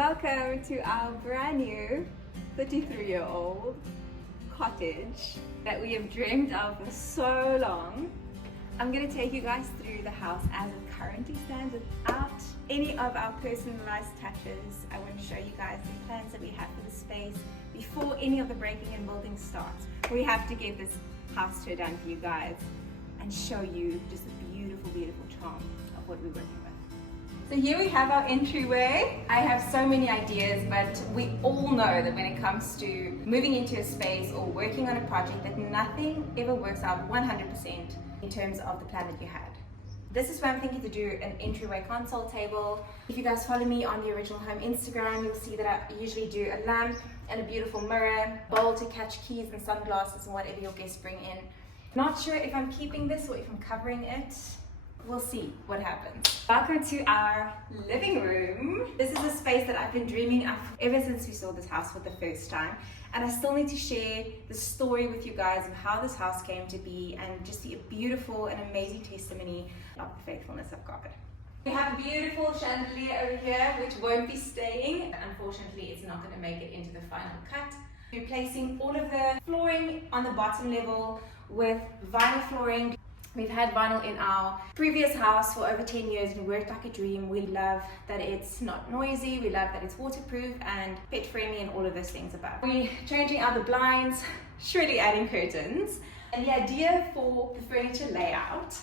Welcome to our brand new 33-year-old cottage that we have dreamed of for so long. I'm going to take you guys through the house as it currently stands without any of our personalized touches. I want to show you guys the plans that we have for the space before any of the breaking and building starts. We have to get this house tour done for you guys and show you just the beautiful, beautiful charm of what we're working with. So here we have our entryway. I have so many ideas, but we all know that when it comes to moving into a space or working on a project, that nothing ever works out 100% in terms of the plan that you had. This is where I'm thinking to do an entryway console table. If you guys follow me on the Original Home Instagram, you'll see that I usually do a lamp and a beautiful mirror, bowl to catch keys and sunglasses and whatever your guests bring in. Not sure if I'm keeping this or if I'm covering it. We'll see what happens. Welcome to our living room. This is a space that I've been dreaming of ever since we saw this house for the first time. And I still need to share the story with you guys of how this house came to be and just the beautiful and amazing testimony of the faithfulness of God. We have a beautiful chandelier over here, which won't be staying. Unfortunately, it's not going to make it into the final cut. Replacing all of the flooring on the bottom level with vinyl flooring. We've had vinyl in our previous house for over 10 years and it worked like a dream. We love that it's not noisy, we love that it's waterproof and pet friendly and all of those things above. We're changing out the blinds, surely adding curtains. And the idea for the furniture layout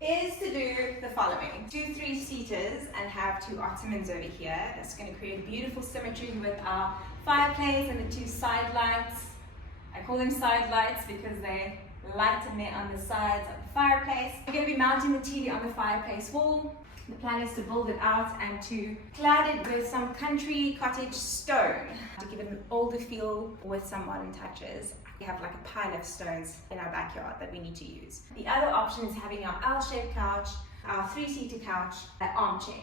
is to do the following. 2 3-seaters and have 2 ottomans over here. That's going to create beautiful symmetry with our fireplace and the 2 side lights. I call them side lights because they light in there on the sides of the fireplace. We're going to be mounting the TV on the fireplace wall. The plan is to build it out and to clad it with some country cottage stone to give it an older feel with some modern touches. We have like a pile of stones in our backyard that we need to use. The other option is having our L-shaped couch, our 3-seater couch, an armchair.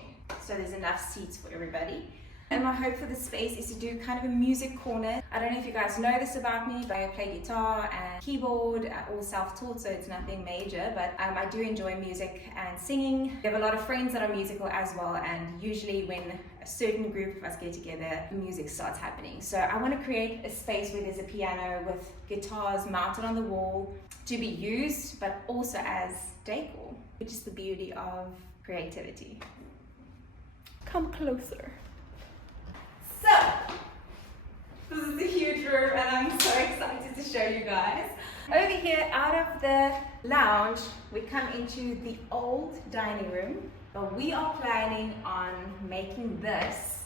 So there's enough seats for everybody. And my hope for the space is to do kind of a music corner. I don't know if you guys know this about me, but I play guitar and keyboard, all self-taught, so it's nothing major, but I do enjoy music and singing. We have a lot of friends that are musical as well, and usually when a certain group of us get together, music starts happening. So I want to create a space where there's a piano with guitars mounted on the wall to be used, but also as decor, which is the beauty of creativity. Come closer. So, this is a huge room and I'm so excited to show you guys. Over here, out of the lounge, we come into the old dining room, but we are planning on making this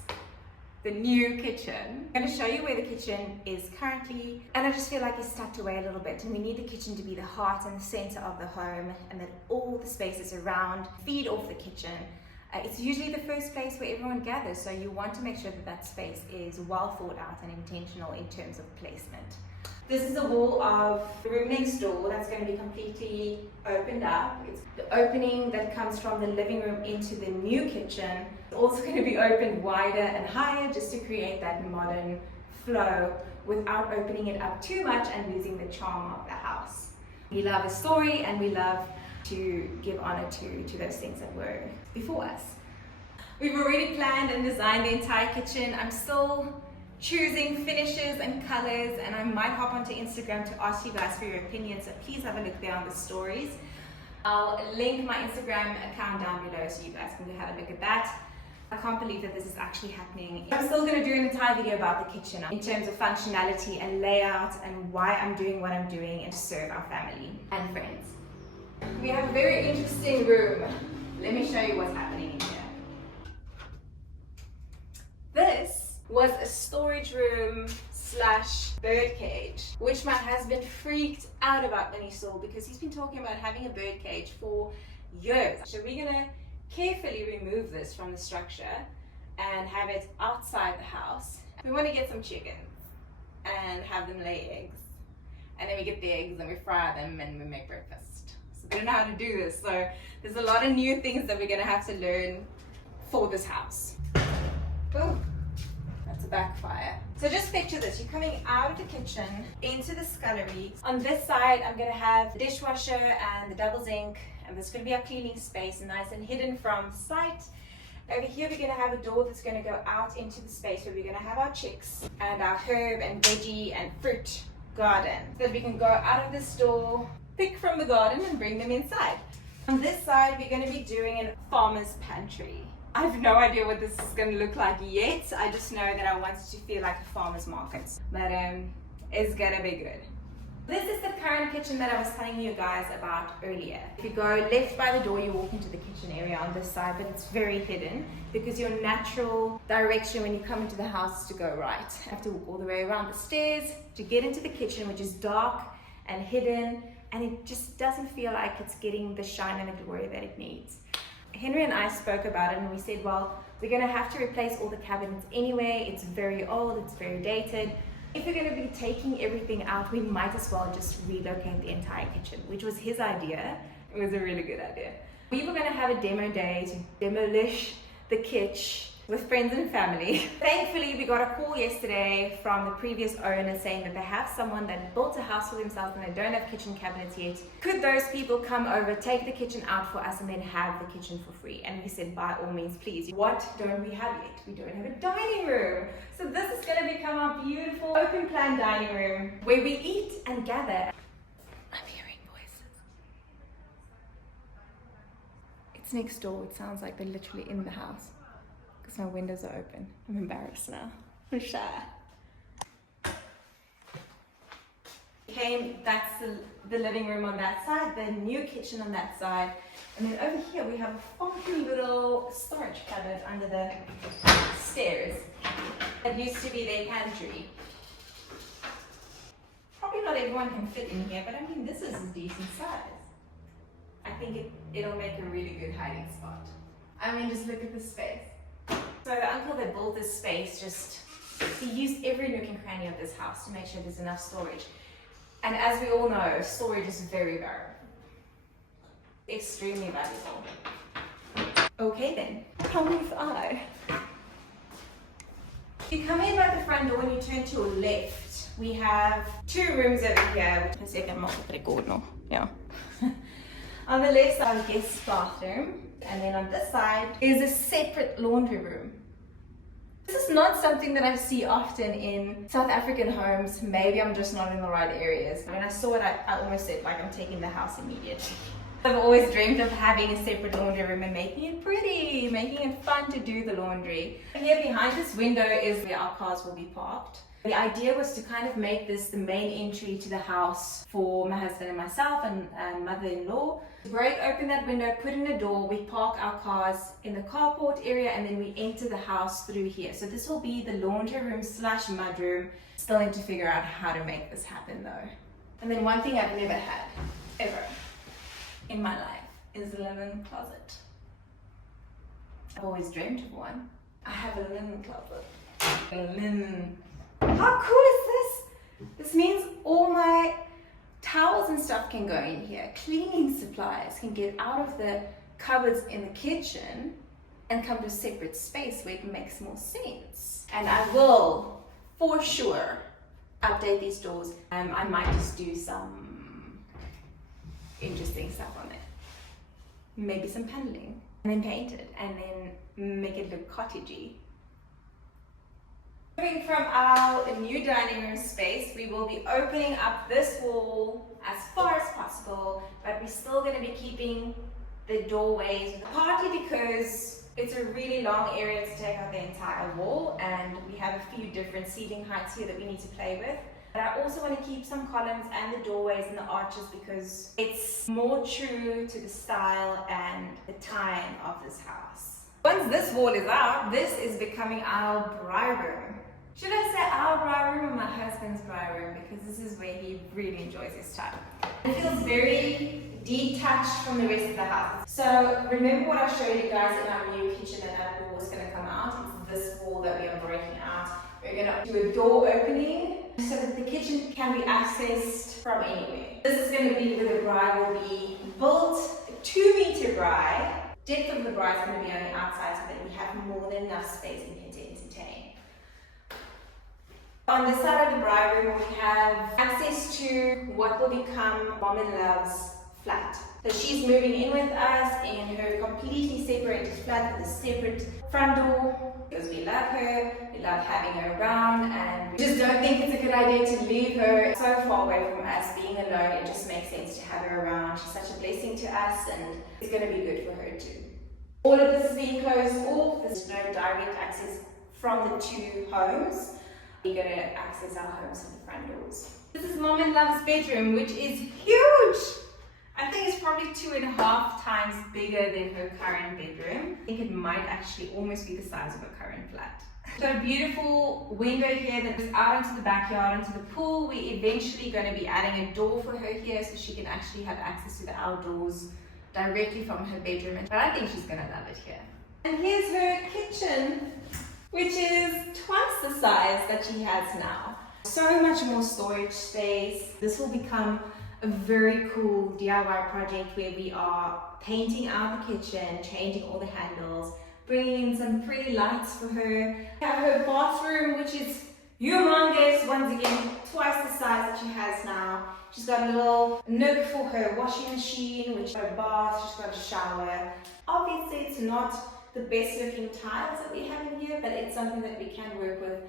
the new kitchen. I'm going to show you where the kitchen is currently, and I just feel like it's tucked away a little bit, and we need the kitchen to be the heart and the center of the home, and that all the spaces around feed off the kitchen. It's usually the first place where everyone gathers, so you want to make sure that that space is well thought out and intentional in terms of placement. This is a wall of the room next door that's going to be completely opened up. It's the opening that comes from the living room into the new kitchen. It's also going to be opened wider and higher just to create that modern flow without opening it up too much and losing the charm of the house. We love a story and we love to give honor to those things that were before us. We've already planned and designed the entire kitchen. I'm still choosing finishes and colors, and I might hop onto Instagram to ask you guys for your opinions, so please have a look there on the stories. I'll link my Instagram account down below so you guys can have a look at that. I can't believe that this is actually happening. I'm still going to do an entire video about the kitchen in terms of functionality and layout and why I'm doing what I'm doing and to serve our family and friends. We have a very interesting room. Let me show you what's happening in here. This was a storage room / bird cage, which my husband freaked out about when he saw, because he's been talking about having a bird cage for years. So we're gonna carefully remove this from the structure and have it outside the house. We want to get some chickens and have them lay eggs. And then we get the eggs and we fry them and we make breakfast. We don't know how to do this, so there's a lot of new things that we're going to have to learn for this house. Oh, that's a backfire. So just picture this, you're coming out of the kitchen into the scullery. On this side, I'm going to have the dishwasher and the double zinc, and this is going to be our cleaning space, nice and hidden from sight. Over here we're going to have a door that's going to go out into the space where we're going to have our chicks and our herb and veggie and fruit garden. So that we can go out of this door, pick from the garden and bring them inside. On this side we're going to be doing a farmer's pantry. I have no idea what this is going to look like yet. I just know that I want it to feel like a farmer's market. But it's going to be good. This is the current kitchen that I was telling you guys about earlier. If you go left by the door, you walk into the kitchen area on this side, but it's very hidden because your natural direction when you come into the house is to go right. You have to walk all the way around the stairs to get into the kitchen, which is dark and hidden, and it just doesn't feel like it's getting the shine and the glory that it needs. Henry and I spoke about it and we said, well, we're going to have to replace all the cabinets anyway. It's very old, it's very dated. If we're going to be taking everything out, we might as well just relocate the entire kitchen, which was his idea. It was a really good idea. We were going to have a demo day to demolish the kitchen with friends and family. Thankfully, we got a call yesterday from the previous owner saying that they have someone that built a house for themselves and they don't have kitchen cabinets yet. Could those people come over, take the kitchen out for us and then have the kitchen for free? And we said, by all means, please. What don't we have yet? We don't have a dining room. So this is going to become our beautiful open plan dining room where we eat and gather. I'm hearing voices. It's next door. It sounds like they're literally in the house. My windows are open. I'm embarrassed now. I'm shy. Okay, that's the living room on that side, the new kitchen on that side. And then over here we have a funky little storage cupboard under the stairs. That used to be their pantry. Probably not everyone can fit in here, but I mean this is a decent size. I think it'll make a really good hiding spot. I mean just look at the space. So the uncle that built this space he used every nook and cranny of this house to make sure there's enough storage. And as we all know, storage is very valuable. Extremely valuable. Okay then, how move I? You come in by the front door and you turn to your left. We have two rooms over here. Yeah. On the left side, guest bathroom. And then on this side is a separate laundry room. This is not something that I see often in South African homes. Maybe I'm just not in the right areas. When I saw it, I almost said, like, I'm taking the house immediately. I've always dreamed of having a separate laundry room and making it pretty, making it fun to do the laundry. Here behind this window is where our cars will be parked. The idea was to kind of make this the main entry to the house for my husband and myself and mother-in-law. Break open that window, put in a door, we park our cars in the carport area and then we enter the house through here. So this will be the laundry room / mudroom. Still need to figure out how to make this happen though. And then one thing I've never had, ever, in my life is a linen closet. I've always dreamed of one. I have a linen closet. A linen. How cool is this? This means all my towels and stuff can go in here. Cleaning supplies can get out of the cupboards in the kitchen and come to a separate space where it makes more sense. And I will, for sure, update these doors. I might just do some interesting stuff on it. Maybe some paneling, and then paint it, and then make it look cottagey. Moving from our new dining room space, we will be opening up this wall as far as possible, but we're still going to be keeping the doorways, partly because it's a really long area to take out the entire wall, and we have a few different seating heights here that we need to play with. But I also want to keep some columns and the doorways and the arches because it's more true to the style and the time of this house. Once this wall is out, this is becoming our Briy room. Should I say our Briy room or my husband's Briy room? Because this is where he really enjoys his time. It feels very detached from the rest of the house. So remember what I showed you guys in our new kitchen, that wall was going to come out. It's this wall that we are breaking out. We're going to do a door opening so that the kitchen can be accessed from anywhere. This is going to be where the Briy will be built, a 2-meter Briy. Depth of the Briy is going to be on the outside so that we have more than enough space in here to entertain. On this side of the Briy room, we have access to what will become Mom and Love's flat. So she's moving in with us in her completely separate separated flat with a separate front door because we love her, we love having her around, and we just don't think it's a good idea to leave her so far away from us. Being alone, it just makes sense to have her around. She's such a blessing to us, and it's going to be good for her too. All of this is being closed off. There's no direct access from the two homes. We're going to access our homes from the front doors. This is Mom and Love's bedroom, which is huge. I think it's probably 2.5 times bigger than her current bedroom. I think it might actually almost be the size of her current flat. So a beautiful window here that goes out into the backyard, into the pool. We're eventually going to be adding a door for her here so she can actually have access to the outdoors directly from her bedroom. But I think she's going to love it here. And here's her kitchen, which is twice the size that she has now. So much more storage space. This will become a very cool DIY project where we are painting out the kitchen, changing all the handles, bringing in some pretty lights for her. We have her bathroom, which is humongous, once again, twice the size that she has now. She's got a little nook for her washing machine, which is her bath, she's got a shower. Obviously, it's not the best looking tiles that we have in here, but it's something that we can work with.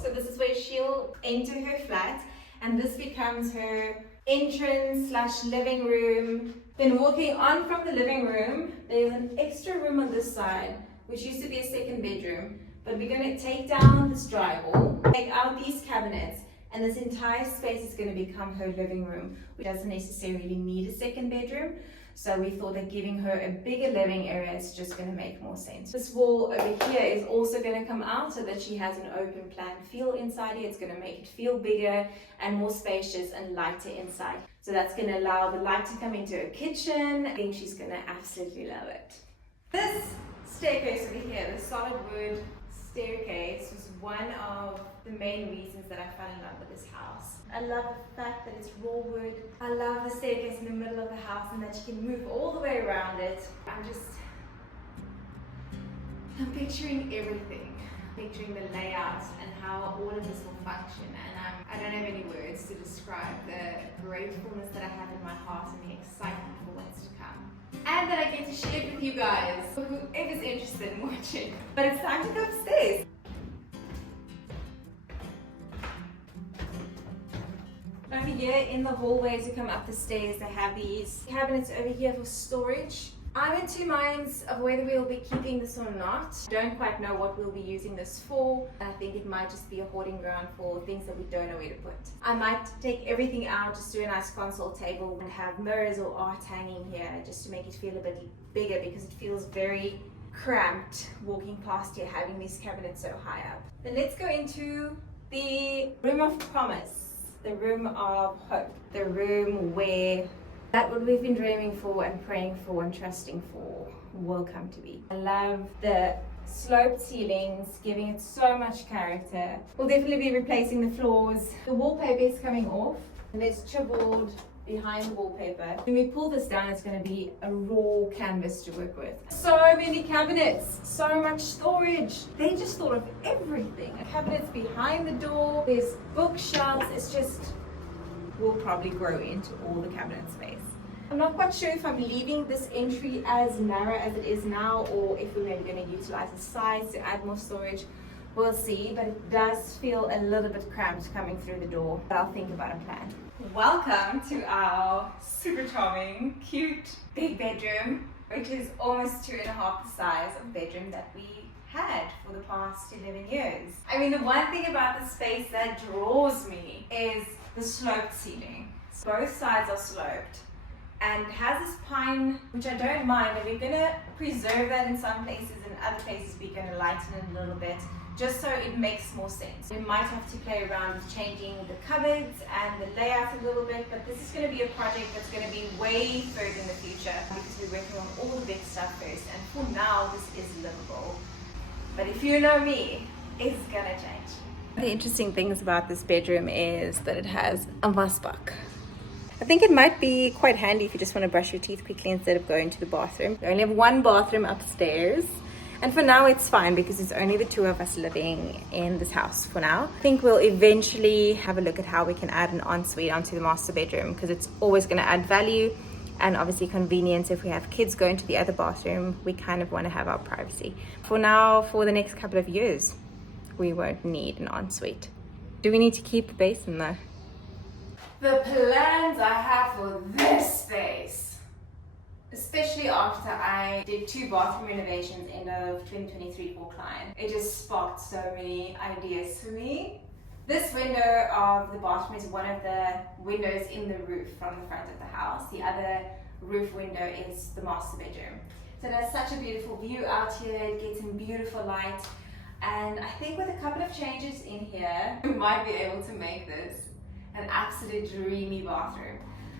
So this is where she'll enter her flat, and this becomes her entrance / living room. Then walking on from the living room, there's an extra room on this side, which used to be a second bedroom, but we're going to take down this drywall, take out these cabinets, and this entire space is going to become her living room, which doesn't necessarily need a second bedroom. So we thought that giving her a bigger living area is just going to make more sense. This wall over here is also going to come out so that she has an open plan feel inside here. It's going to make it feel bigger and more spacious and lighter inside. So that's going to allow the light to come into her kitchen. I think she's going to absolutely love it. This staircase over here, the solid wood staircase, was one of the main reasons that I fell in love with this house. I love the fact that it's raw wood. I love the staircase in the middle of the house and that you can move all the way around it. I'm picturing everything. Picturing the layout and how all of this will function, and I don't have any words to describe the gratefulness that I have in my heart and the excitement for what's to come. And that I get to share it with you guys, whoever's interested in watching. But it's time to go upstairs. Over here in the hallway as you come up the stairs, they have these cabinets over here for storage. I'm in two minds of whether we'll be keeping this or not. Don't quite know what we'll be using this for. I think it might just be a hoarding ground for things that we don't know where to put. I might take everything out, just do a nice console table and have mirrors or art hanging here just to make it feel a bit bigger, because it feels very cramped walking past here having these cabinets so high up. Then let's go into the room of promise. The room of hope, the room where that what we've been dreaming for and praying for and trusting for will come to be. I love the sloped ceilings, giving it so much character. We'll definitely be replacing the floors. The wallpaper is coming off, and there's chipboard behind the wallpaper. When we pull this down, it's going to be a raw canvas to work with. So many cabinets, so much storage. They just thought of everything. Cabinets behind the door, there's bookshelves. It's just, we'll probably grow into all the cabinet space. I'm not quite sure if I'm leaving this entry as narrow as it is now, or if we're maybe going to utilize the sides to add more storage. We'll see, but it does feel a little bit cramped coming through the door, but I'll think about a plan. Welcome to our super charming, cute, big bedroom, which is almost 2.5 the size of bedroom that we had for the past 11 years. I mean, the one thing about the space that draws me is the sloped ceiling. So both sides are sloped and has this pine, which I don't mind, and we're gonna preserve that in some places, and other places we're gonna lighten it a little bit, just so it makes more sense. We might have to play around with changing the cupboards and the layout a little bit, but this is going to be a project that's going to be way further in the future, because we're working on all the big stuff first, and for now this is livable. But if you know me, it's going to change. The interesting things about this bedroom is that it has a wasbak. I think it might be quite handy if you just want to brush your teeth quickly instead of going to the bathroom. We only have one bathroom upstairs. And for now it's fine because it's only the two of us living in this house for now. I think we'll eventually have a look at how we can add an ensuite onto the master bedroom, because it's always going to add value and obviously convenience. If we have kids going to the other bathroom, we kind of want to have our privacy. For now, for the next couple of years, we won't need an ensuite. Do we need to keep the basin though? The plans I have for this space, especially after I did 2 bathroom renovations end of 2023 for a client, it just sparked so many ideas for me. This window of the bathroom is one of the windows in the roof from the front of the house. The other roof window is the master bedroom. So there's such a beautiful view out here, it gets in beautiful light, and I think with a couple of changes in here, we might be able to make this an absolute dreamy bathroom.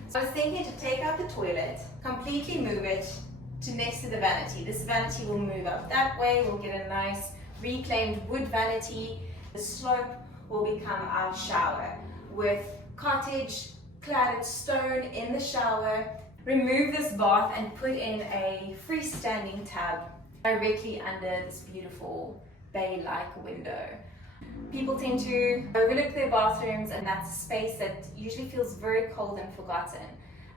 So I was thinking to take out the toilet, completely move it to next to the vanity. This vanity will move up that way, we'll get a nice reclaimed wood vanity. The slope will become our shower with cottage cladded stone in the shower. Remove this bath and put in a freestanding tub directly under this beautiful bay-like window. People tend to overlook their bathrooms, and that's a space that usually feels very cold and forgotten.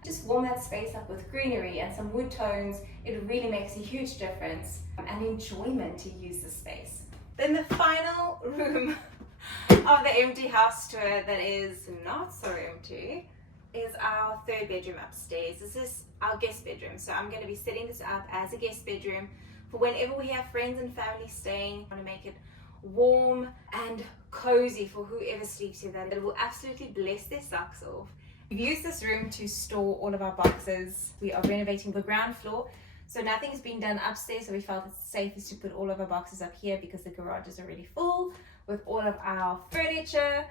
Just warm that space up with greenery and some wood tones. It really makes a huge difference and enjoyment to use the space. Then the final room of the empty house tour that is not so empty is our 3rd bedroom upstairs. This is our guest bedroom, so I'm going to be setting this up as a guest bedroom for whenever we have friends and family staying. I want to make it warm and cozy for whoever sleeps here, that it will absolutely bless their socks off. We've used this room to store all of our boxes. We are renovating the ground floor, so nothing's been done upstairs, so we felt it's safest to put all of our boxes up here because the garage is already full with all of our furniture.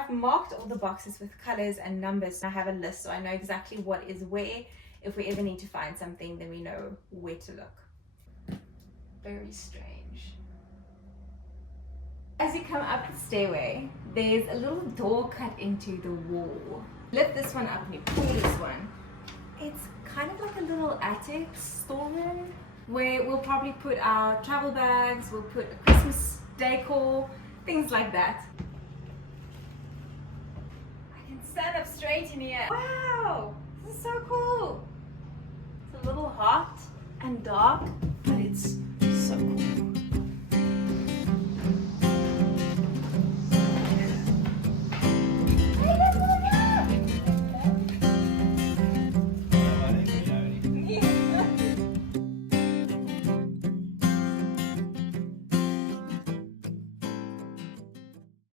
I've marked all the boxes with colors and numbers. I have a list, so I know exactly what is where. If we ever need to find something, then we know where to look. Very strange. As you come up the stairway, there's a little door cut into the wall. Lift this one up and you pull this one. It's kind of like a little attic storeroom where we'll probably put our travel bags, we'll put a Christmas decor, things like that. I can stand up straight in here. Wow, this is so cool. It's a little hot and dark, but it's so cool.